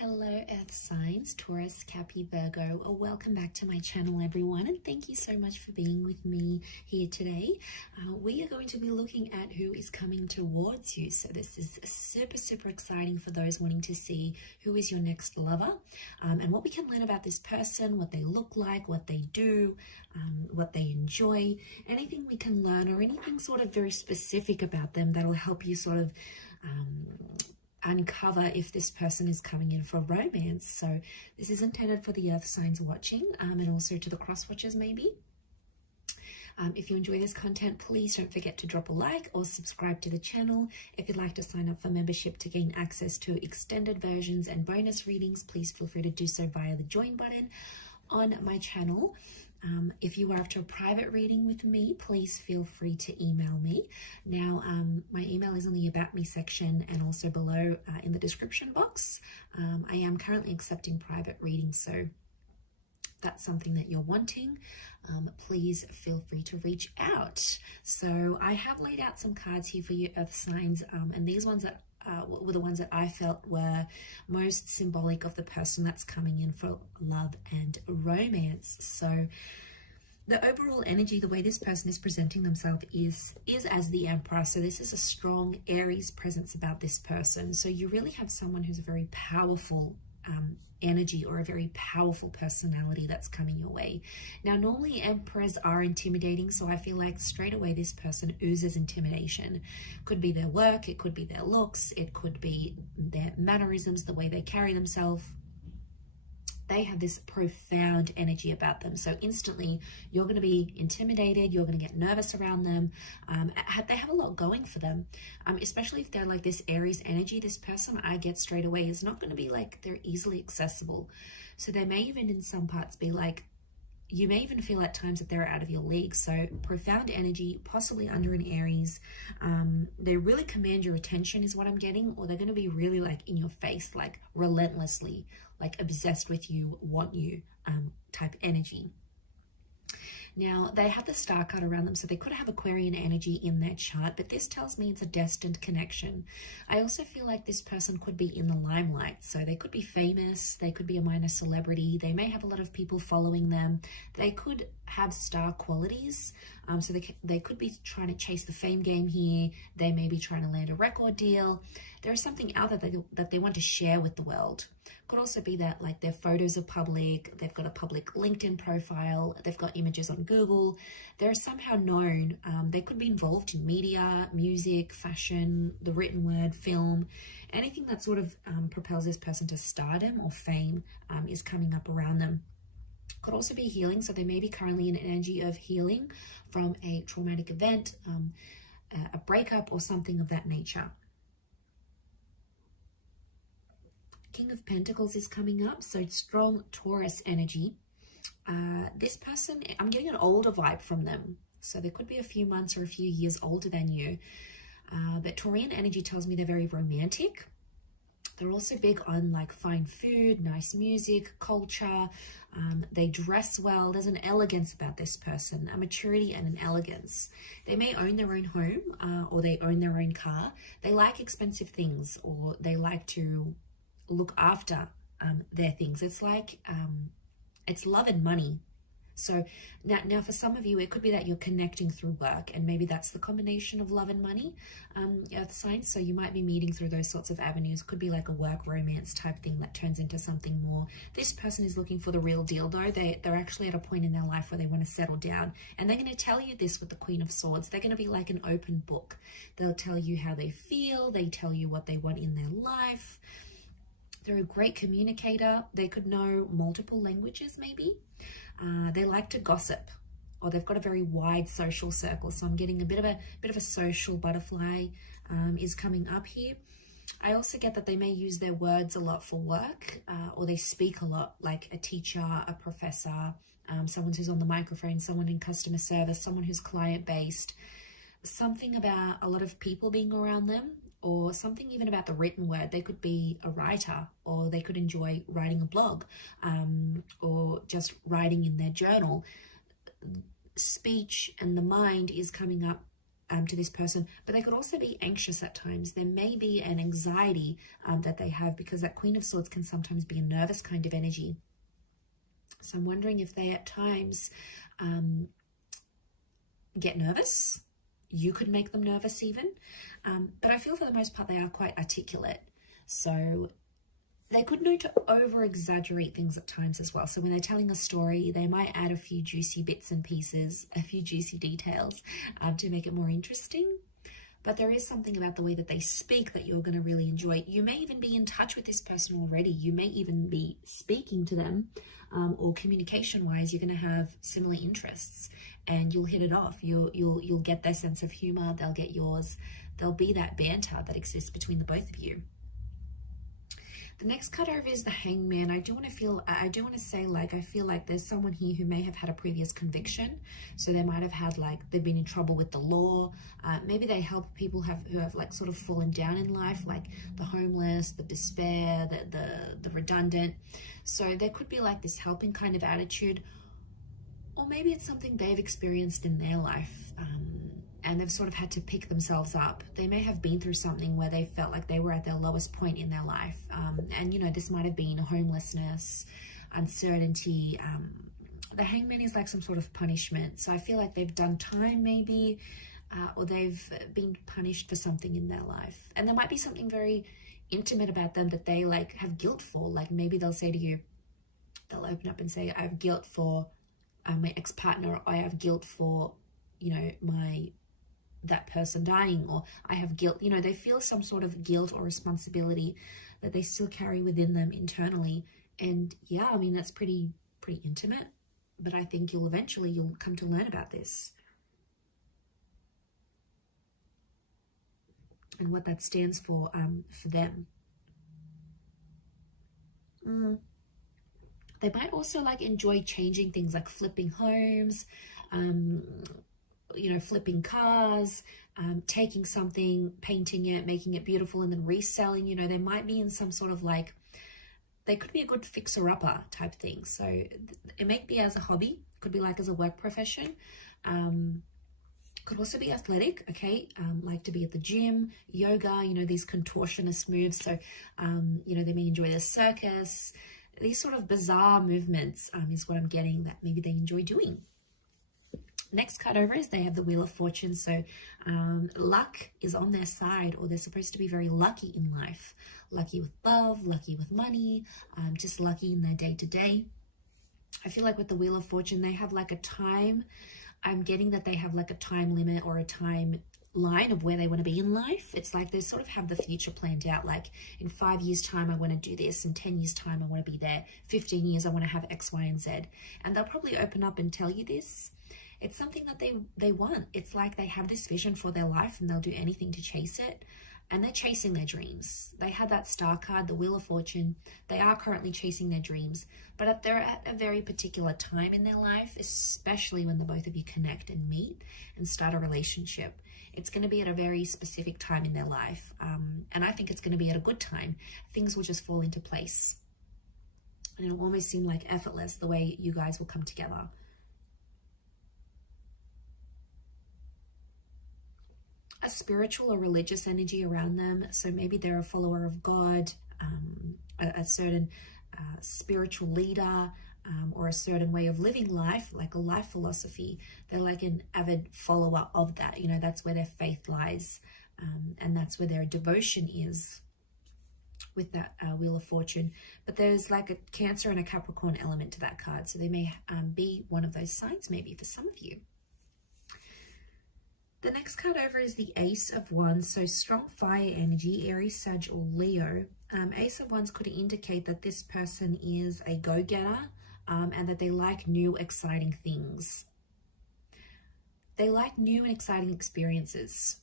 Hello Earth signs, Taurus, Capi, Virgo. Welcome back to my channel everyone, and thank you so much for being with me here today. We are going to be looking at who is coming towards you. So this is super exciting for those wanting to see who is your next lover, and what we can learn about this person, what they look like, what they do, what they enjoy, anything we can learn or anything sort of very specific about them that'll help you sort of uncover if this person is coming in for romance. So this is intended for the earth signs watching, and also to the cross watchers maybe. If you enjoy this content, please don't forget to drop a like or subscribe to the channel. If you'd like to sign up for membership to gain access to extended versions and bonus readings, please feel free to do so via the join button on my channel. If you are after a private reading with me, please feel free to email me. Now, my email is in the About Me section and also below in the description box. I am currently accepting private readings, so that's something that you're wanting, please feel free to reach out. So I have laid out some cards here for you earth signs, and these ones that were the ones that I felt were most symbolic of the person that's coming in for love and romance. So the overall energy, the way this person is presenting themselves is as the Emperor. So this is a strong Aries presence about this person. So you really have someone who's a very powerful energy or a very powerful personality that's coming your way. Now, normally emperors are intimidating, so I feel like straight away this person oozes intimidation. Could be their work, it could be their looks, it could be their mannerisms, the way they carry themselves. They have this profound energy about them. So instantly you're going to be intimidated. You're going to get nervous around them. They have a lot going for them, especially if they're like this Aries energy. This person I get straight away is not going to be like they're easily accessible. So they may even in some parts be like, you may even feel at times that they're out of your league. So profound energy, possibly under an Aries. They really command your attention is what I'm getting, or they're going to be really like in your face, like relentlessly, like obsessed with you, want you type energy. Now, they have the star card around them, so they could have Aquarian energy in their chart, but this tells me it's a destined connection. I also feel like this person could be in the limelight, so they could be famous, they could be a minor celebrity, they may have a lot of people following them, they could have star qualities, so they could be trying to chase the fame game here, they may be trying to land a record deal. There is something out there that they want to share with the world. Could also be that like their photos are public, they've got a public LinkedIn profile, they've got images on Google, they're somehow known. They could be involved in media, music, fashion, the written word, film, anything that sort of propels this person to stardom or fame is coming up around them. Could also be healing, so they may be currently in an energy of healing from a traumatic event, a breakup or something of that nature. King of Pentacles is coming up, so strong Taurus energy. This person, I'm getting an older vibe from them. So they could be a few months or a few years older than you. But Taurian energy tells me they're very romantic. They're also big on like fine food, nice music, culture. They dress well. There's an elegance about this person, a maturity and an elegance. They may own their own home or they own their own car. They like expensive things, or they like to look after their things. It's like it's love and money. So now for some of you it could be that you're connecting through work, and maybe that's the combination of love and money, earth signs. So you might be meeting through those sorts of avenues. Could be like a work romance type thing that turns into something more. This person is looking for the real deal though. They're actually at a point in their life where they want to settle down, and they're going to tell you this with the Queen of Swords. They're going to be like an open book. They'll tell you how they feel, they tell you what they want in their life. They're a great communicator. They could know multiple languages maybe. They like to gossip, or they've got a very wide social circle. So I'm getting a bit of a social butterfly is coming up here. I also get that they may use their words a lot for work, or they speak a lot, like a teacher, a professor, someone who's on the microphone, someone in customer service, someone who's client-based. Something about a lot of people being around them, or something even about the written word. They could be a writer, or they could enjoy writing a blog, or just writing in their journal. Speech and the mind is coming up to this person, but they could also be anxious at times. There may be an anxiety that they have, because that Queen of Swords can sometimes be a nervous kind of energy. So I'm wondering if they at times get nervous. You could make them nervous even. But I feel for the most part they are quite articulate. So they could know to over-exaggerate things at times as well. So when they're telling a story, they might add a few juicy bits and pieces, a few juicy details to make it more interesting. But there is something about the way that they speak that you're going to really enjoy. You may even be in touch with this person already. You may even be speaking to them, or communication-wise, you're going to have similar interests, and you'll hit it off. You'll get their sense of humor. They'll get yours. There'll be that banter that exists between the both of you. The next card over is the Hangman. I do want to say, like, I feel like there's someone here who may have had a previous conviction. So they might have had, like, they've been in trouble with the law. Maybe they help people who have like sort of fallen down in life, like the homeless, the despair, the redundant. So there could be like this helping kind of attitude, or maybe it's something they've experienced in their life. And they've sort of had to pick themselves up. They may have been through something where they felt like they were at their lowest point in their life. And, you know, this might have been homelessness, uncertainty. The Hangman is like some sort of punishment. So I feel like they've done time maybe, or they've been punished for something in their life. And there might be something very intimate about them that they like have guilt for. Like maybe they'll say to you, they'll open up and say, I have guilt for my ex-partner, or I have guilt for, you know, that person dying, or I have guilt. You know, they feel some sort of guilt or responsibility that they still carry within them internally. And yeah, I mean, that's pretty intimate, but I think you'll come to learn about this and what that stands for them. They might also like enjoy changing things, like flipping homes, you know, flipping cars, taking something, painting it, making it beautiful, and then reselling. You know, they might be in some sort of like, they could be a good fixer-upper type thing. So it may be as a hobby, could be like as a work profession, could also be athletic, okay, like to be at the gym, yoga, you know, these contortionist moves. So, you know, they may enjoy the circus. These sort of bizarre movements is what I'm getting that maybe they enjoy doing. Next card over is they have the Wheel of Fortune. So luck is on their side, or they're supposed to be very lucky in life. Lucky with love, lucky with money, just lucky in their day-to-day. I feel like with the Wheel of Fortune, they have like a time. I'm getting that they have like a time limit or a time line of where they want to be in life. It's like they sort of have the future planned out, like in 5 years time I want to do this, in 10 years time I want to be there, 15 years I want to have X, Y, and Z. And they'll probably open up and tell you this. It's something that they want. It's like they have this vision for their life and they'll do anything to chase it. And they're chasing their dreams. They had that star card, the Wheel of Fortune. They are currently chasing their dreams, but they're at a very particular time in their life, especially when the both of you connect and meet and start a relationship. It's going to be at a very specific time in their life. And I think it's going to be at a good time. Things will just fall into place. And it'll almost seem like effortless the way you guys will come together. A spiritual or religious energy around them. So maybe they're a follower of God, a certain spiritual leader, or a certain way of living life, like a life philosophy. They're like an avid follower of that. You know, that's where their faith lies, and that's where their devotion is with that Wheel of Fortune. But there's like a Cancer and a Capricorn element to that card. So they may be one of those signs maybe for some of you. The next card over is the Ace of Wands. So strong fire energy, Aries, Sag, or Leo. Ace of Wands could indicate that this person is a go-getter, and that they like new, exciting things. They like new and exciting experiences.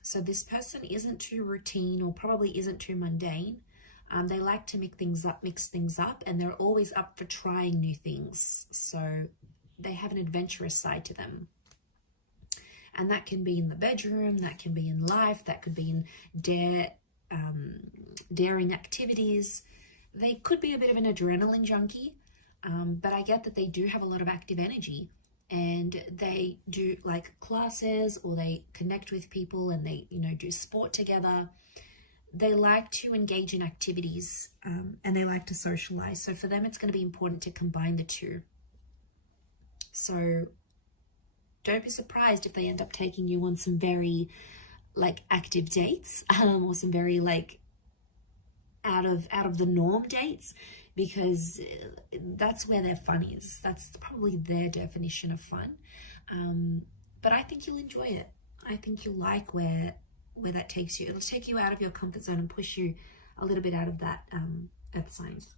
So this person isn't too routine, or probably isn't too mundane. They like to mix things up, and they're always up for trying new things. So they have an adventurous side to them. And that can be in the bedroom, that can be in life, that could be in daring activities. They could be a bit of an adrenaline junkie, but I get that they do have a lot of active energy. and they do like classes, or they connect with people, and they, you know, do sport together. They like to engage in activities, and they like to socialize. So for them, it's going to be important to combine the two. So don't be surprised if they end up taking you on some very like active dates, or some very like out of the norm dates, because that's where their fun is. That's probably their definition of fun. But I think you'll enjoy it. I think you'll like where that takes you. It'll take you out of your comfort zone and push you a little bit out of that earth signs.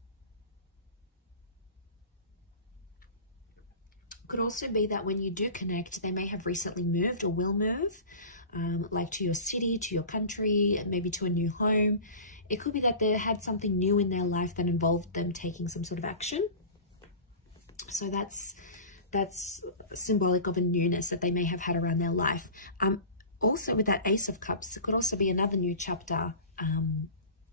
Could also be that when you do connect, they may have recently moved or will move, like to your city, to your country, maybe to a new home. It could be that they had something new in their life that involved them taking some sort of action. So that's symbolic of a newness that they may have had around their life. Also with that Ace of Cups, it could also be another new chapter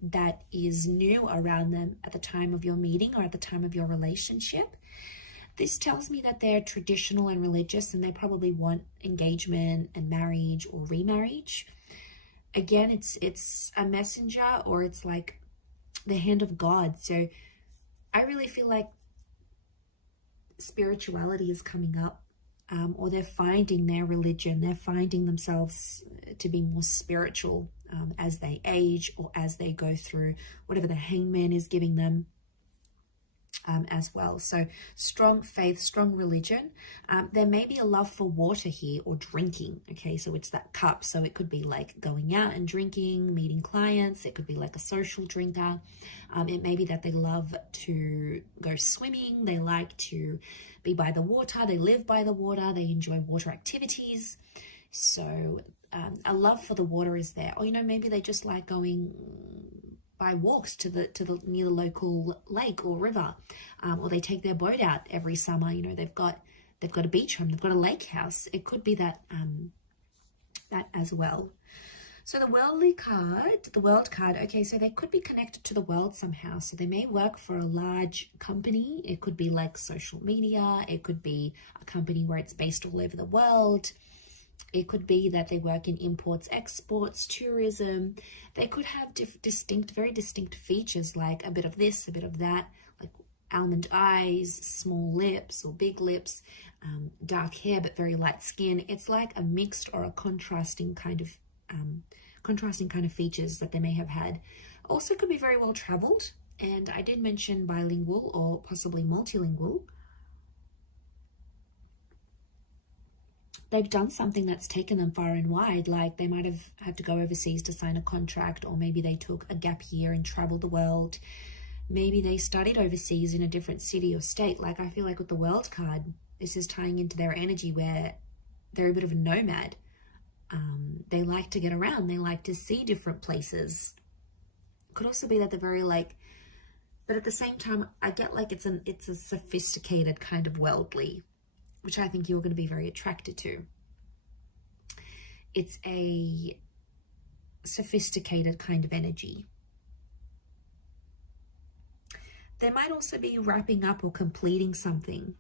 that is new around them at the time of your meeting or at the time of your relationship. This tells me that they're traditional and religious, and they probably want engagement and marriage or remarriage. Again, it's a messenger, or it's like the hand of God. So I really feel like spirituality is coming up, or they're finding their religion. They're finding themselves to be more spiritual as they age, or as they go through whatever the hangman is giving them. As well. So strong faith, strong religion. There may be a love for water here, or drinking. Okay, so it's that cup. So it could be like going out and drinking, meeting clients. It could be like a social drinker. It may be that they love to go swimming. They like to be by the water. They live by the water. They enjoy water activities. So a love for the water is there. Or, you know, maybe they just like going by walks to the near the local lake or river, or they take their boat out every summer. You know, they've got a beach home, they've got a lake house. It could be that that as well. So the world card, okay, so they could be connected to the world somehow. So they may work for a large company. It could be like social media. It could be a company where it's based all over the world. It could be that they work in imports, exports, tourism. They could have very distinct features, like a bit of this, a bit of that, like almond eyes, small lips or big lips, dark hair but very light skin. It's like a mixed or a contrasting kind of features that they may have had. Also could be very well traveled, and I did mention bilingual or possibly multilingual. They've done something that's taken them far and wide, like they might have had to go overseas to sign a contract, or maybe they took a gap year and traveled the world. Maybe they studied overseas in a different city or state. Like I feel like with the world card, this is tying into their energy where they're a bit of a nomad. They like to get around. They like to see different places. It could also be that they're very like, but at the same time, I get like it's a sophisticated kind of worldly, which I think you're going to be very attracted to. It's a sophisticated kind of energy. They might also be wrapping up or completing something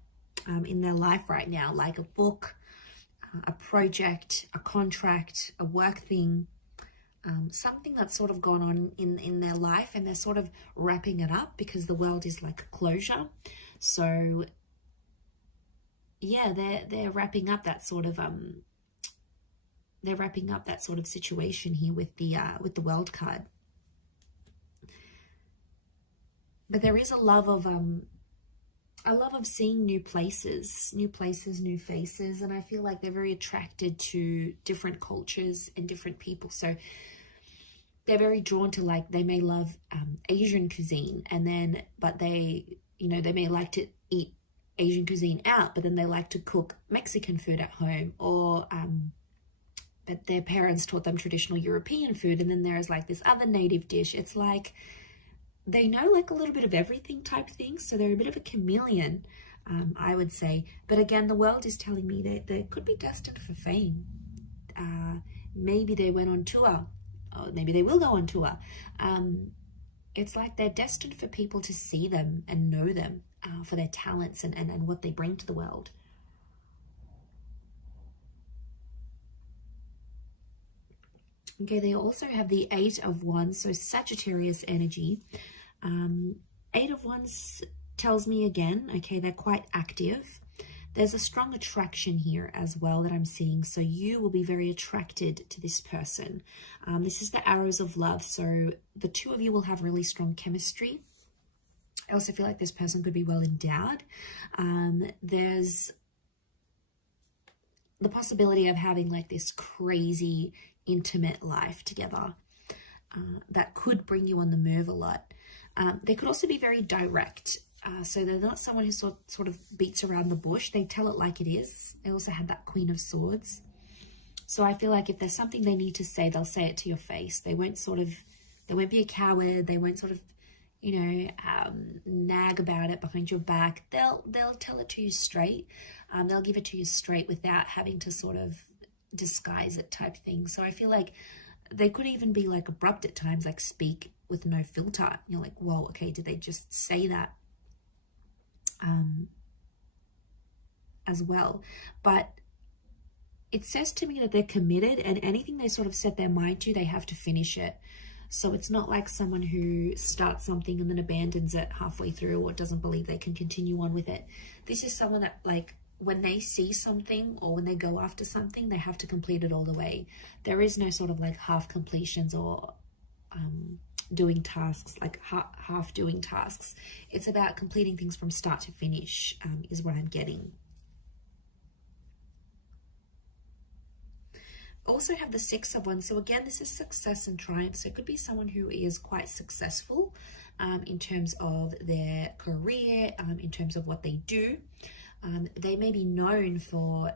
in their life right now, like a book, a project, a contract, a work thing, something that's sort of gone on in their life, and they're sort of wrapping it up because the world is like a closure. So yeah, they're wrapping up that sort of situation here with the world card. But there is a love of seeing new places, new faces, and I feel like they're very attracted to different cultures and different people. So they're very drawn to, like, they may love Asian cuisine, but they may like to eat Asian cuisine out, but then they like to cook Mexican food at home, or that their parents taught them traditional European food, and then there's like this other native dish. It's like they know like a little bit of everything type thing, so they're a bit of a chameleon, I would say. But again, the world is telling me that they could be destined for fame. Maybe they went on tour, or maybe they will go on tour. It's like they're destined for people to see them and know them for their talents and what they bring to the world. Okay, they also have the Eight of Wands, so Sagittarius energy. Eight of Wands tells me again, okay, they're quite active. There's a strong attraction here as well that I'm seeing. So you will be very attracted to this person. This is the arrows of love. So the two of you will have really strong chemistry. I also feel like this person could be well endowed. There's the possibility of having like this crazy intimate life together that could bring you on the move a lot. They could also be very direct. So they're not someone who sort of beats around the bush. They tell it like it is. They also have that Queen of Swords. So I feel like if there's something they need to say, they'll say it to your face. They won't be a coward. They won't sort of, you know, nag about it behind your back. They'll tell it to you straight. They'll give it to you straight without having to sort of disguise it type thing. So I feel like they could even be like abrupt at times, like speak with no filter. You're like, whoa, okay, did they just say that? As well. But it says to me that they're committed, and anything they sort of set their mind to, they have to finish it. So it's not like someone who starts something and then abandons it halfway through or doesn't believe they can continue on with it. This is someone that, like, when they see something or when they go after something, they have to complete it all the way. There is no sort of like half completions or doing tasks, like half doing tasks. It's about completing things from start to finish, is what I'm getting. Also have the Six of Wands. So again, this is success and triumph. So it could be someone who is quite successful in terms of their career, in terms of what they do. They may be known for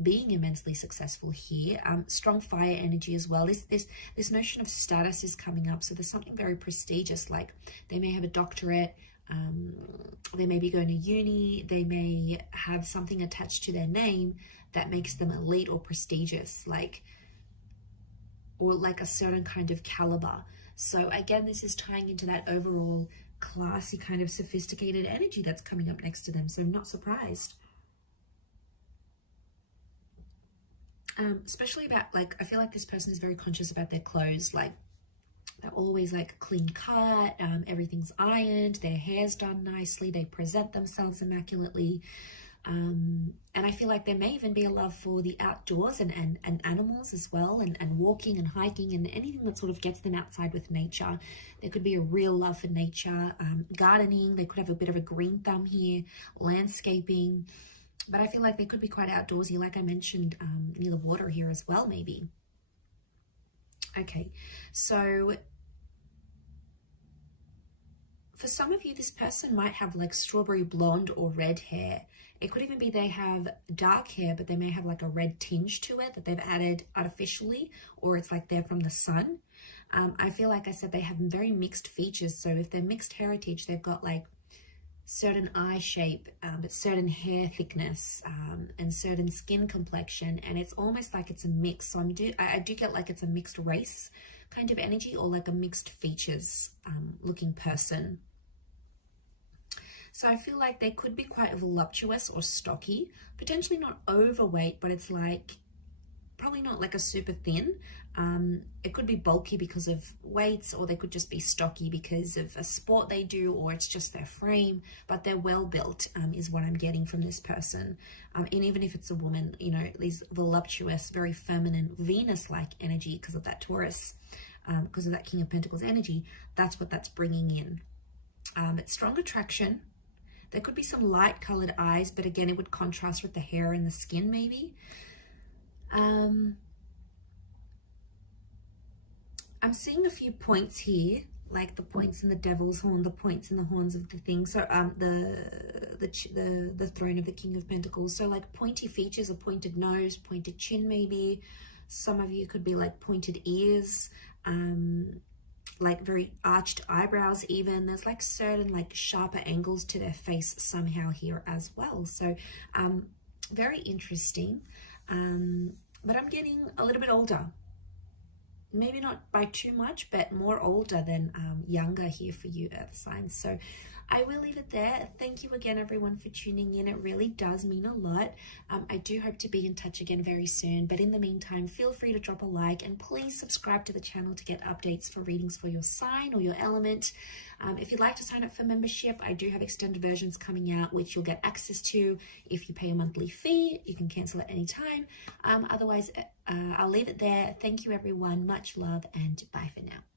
being immensely successful here. Strong fire energy as well. This notion of status is coming up. So there's something very prestigious, like they may have a doctorate, they may be going to uni, they may have something attached to their name that makes them elite or prestigious, or like a certain kind of caliber. So again, this is tying into that overall classy kind of sophisticated energy that's coming up next to them. So I'm not surprised. Especially about, like, I feel like this person is very conscious about their clothes. Like, they're always like clean cut, everything's ironed, their hair's done nicely, they present themselves immaculately. And I feel like there may even be a love for the outdoors and animals as well, and walking and hiking and anything that sort of gets them outside with nature. There could be a real love for nature, gardening. They could have a bit of a green thumb here, landscaping. But I feel like they could be quite outdoorsy, like I mentioned, near the water here as well, maybe. Okay, so for some of you, this person might have like strawberry blonde or red hair. It could even be they have dark hair, but they may have like a red tinge to it that they've added artificially, or it's like they're from the sun. I feel like I said they have very mixed features. So if they're mixed heritage, they've got like certain eye shape, but certain hair thickness, and certain skin complexion, and it's almost like it's a mix. So I do get like it's a mixed race kind of energy, or like a mixed features looking person. So I feel like they could be quite voluptuous or stocky, potentially not overweight, but it's like probably not like a super thin. It could be bulky because of weights, or they could just be stocky because of a sport they do, or it's just their frame, but they're well built, is what I'm getting from this person. And even if it's a woman, you know, these voluptuous, very feminine, Venus-like energy because of that Taurus, because of that King of Pentacles energy, that's what that's bringing in. It's strong attraction. There could be some light colored eyes, but again, it would contrast with the hair and the skin maybe. I'm seeing a few points here, like the points in the devil's horn, the points in the horns of the thing. So the throne of the King of Pentacles. So like pointy features, a pointed nose, pointed chin maybe. Some of you could be like pointed ears, like very arched eyebrows even. There's like certain like sharper angles to their face somehow here as well. So very interesting. But I'm getting a little bit older. maybe not by too much, but more older than younger here for you earth signs. So I will leave it there. Thank you again, everyone, for tuning in. It really does mean a lot. I do hope to be in touch again very soon. But in the meantime, feel free to drop a like and please subscribe to the channel to get updates for readings for your sign or your element. If you'd like to sign up for membership, I do have extended versions coming out, which you'll get access to if you pay a monthly fee. You can cancel at any time. Otherwise, I'll leave it there. Thank you, everyone. Much love and bye for now.